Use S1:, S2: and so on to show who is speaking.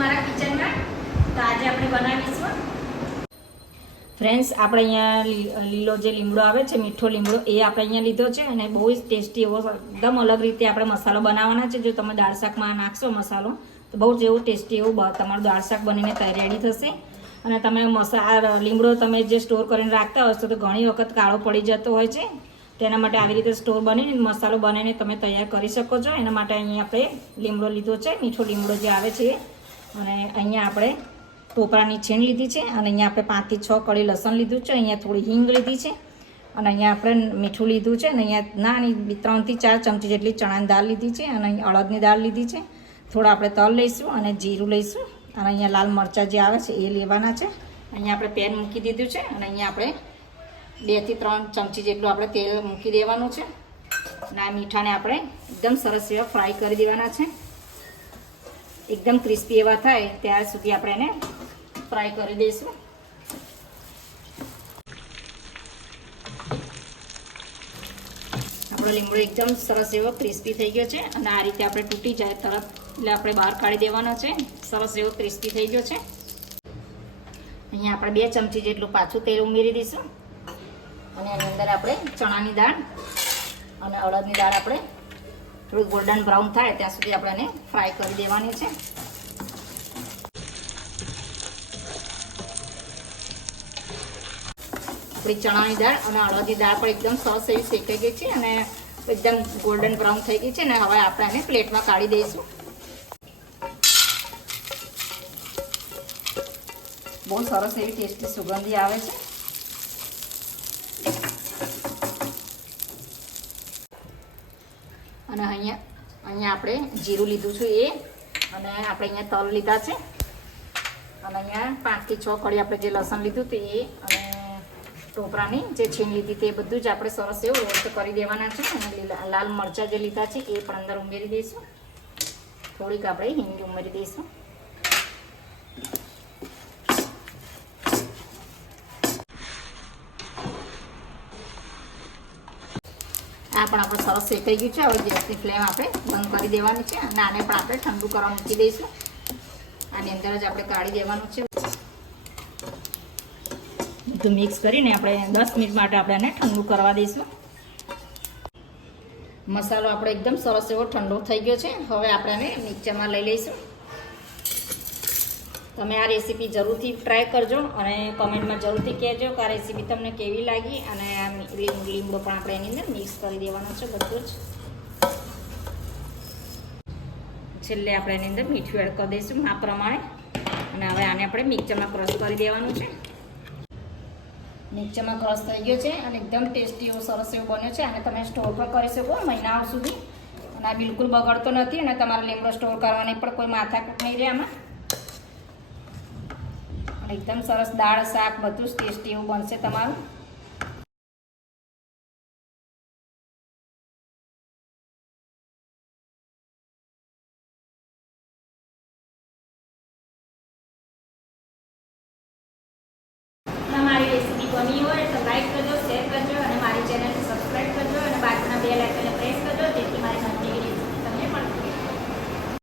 S1: મારા કિચનમાં. તો આજે આપણે બનાવીશું. ફ્રેન્ડ્સ, આપણે અહીંયા લીલો જે લીમડો આવે છે, મીઠો લીમડો, એ આપણે અહીંયા લીધો છે અને બહુ જ ટેસ્ટી એવો એકદમ અલગ રીતે આપણે મસાલો બનાવવાના છે. જો તમે દાળ શાકમાં નાખશો મસાલો, તો બહુ જ એવો ટેસ્ટી એવો તમારું દાળ શાક બનીને તૈયારી થશે. અને તમે મસા લીમડો તમે જે સ્ટોર કરીને રાખતા હશો તો ઘણી વખત કાળો પડી જતો હોય છે. તેના માટે આવી રીતે સ્ટોર બનીને મસાલો બનાવીને તમે તૈયાર કરી શકો છો. એના માટે અહીંયા આપણે લીમડો લીધો છે. મીઠો લીમડો જે આવે છે એ. અને અહીંયા આપણે ટોપરાની છીણ લીધી છે અને અહીંયા આપણે પાંચથી છ કળી લસણ લીધું છે. અહીંયા થોડી હિંગ લીધી છે અને અહીંયા આપણે મીઠું લીધું છે અને અહીંયા નાની ત્રણથી ચાર ચમચી જેટલી ચણાની દાળ લીધી છે અને અહીં અડદની દાળ લીધી છે. થોડા આપણે તલ લઈશું અને જીરું લઈશું અને અહીંયા લાલ મરચાં જે આવે છે એ લેવાના છે. અહીંયા આપણે પેન મૂકી દીધું છે અને અહીંયા આપણે બેથી ત્રણ ચમચી જેટલું આપણે તેલ મૂકી દેવાનું છે. અને આ મીઠાને આપણે એકદમ સરસ એવા ફ્રાય કરી દેવાના છે. એકદમ ક્રિસ્પી એવા થાય, ત્યાર સુધી આપણે એને ફ્રાય કરી દઈશું. આપણો લીમડો એકદમ સરસ એવો ક્રિસ્પી થઈ ગયો છે અને આ રીતે આપણે તૂટી જાય તરત, એટલે આપણે બહાર કાઢી દેવાનો છે. સરસ એવો ક્રિસ્પી થઈ ગયો છે. અહીંયા આપણે બે ચમચી જેટલું પાછું તેલ ઉમેરી દઈશું. અને એની અંદર આપણે ચણાની દાળ અને અડદની દાળ આપણે થોડું ગોલ્ડન બ્રાઉન થાય, ત્યાં સુધી આપણે એને ફ્રાય કરી દેવાની છે. આપણી ચણાની દાળ અને અડદની દાળ પણ એકદમ સરસ એવી શેકાઈ ગઈ છે અને એકદમ ગોલ્ડન બ્રાઉન થઈ ગઈ છે અને હવે આપણે એને પ્લેટમાં કાઢી દઈશું. બહુ સરસ એવી ટેસ્ટી સુગંધી આવે છે. અને અહીંયા અહીંયા આપણે જીરું લીધું છે એ, અને આપણે અહીંયા તલ લીધા છે. અને અહીંયા પાંચથી છ કળી આપણે જે લસણ લીધું તે એ, અને ટોપરાની જે છીણ લીધી તે બધું જ આપણે સરસ એવું રોસ્ટ કરી દેવાના છે. અને લાલ મરચાં જે લીધા છે એ પણ અંદર ઉમેરી દઈશું. થોડીક આપણે હિંગ ઉમેરી દઈશું. આ પણ આપણે સરસ શેકાઈ ગયું છે. હવે ગેસની ફ્લેમ આપણે બંધ કરી દેવાની છે. અને આને પણ આપણે ઠંડુ કરવા મૂકી દઈશું. આની અંદર જ આપણે કાઢી દેવાનું છે. બધું મિક્સ કરીને આપણે દસ મિનિટ માટે આપણે આને ઠંડુ કરવા દઈશું. મસાલો આપણે એકદમ સરસ એવો ઠંડો થઈ ગયો છે. હવે આપણે આને મિક્સરમાં લઈ લઈશું. તમે આ રેસીપી જરૂરથી ટ્રાય કરજો અને કમેન્ટમાં જરૂરથી કહેજો કે આ રેસીપી તમને કેવી લાગી અને આ મી- લીમ- પણ આપણે એની અંદર મિક્સ કરી દેવાનો છે બધું જ. છેલ્લે આપણે એની અંદર મીઠું એડ કરી દઈશું આ પ્રમાણે. અને હવે આને આપણે મિક્સરમાં ક્રશ કરી દેવાનું છે. મિક્સરમાં ક્રશ થઈ ગયો છે અને એકદમ ટેસ્ટી એવો સરસ એવો બન્યો છે. અને તમે સ્ટોર પણ કરી શકો મહિનાઓ સુધી. અને આ બિલકુલ બગડતો નથી અને તમારે લીમડો સ્ટોર કરવાની પણ કોઈ માથાકૂટ નહીં રહે આમાં. એકદમ સરસ દાળ, શાક, બધું જ ટેસ્ટી એવું બનશે તમારું. તમારી રેસીપી બની હોય તો લાઈક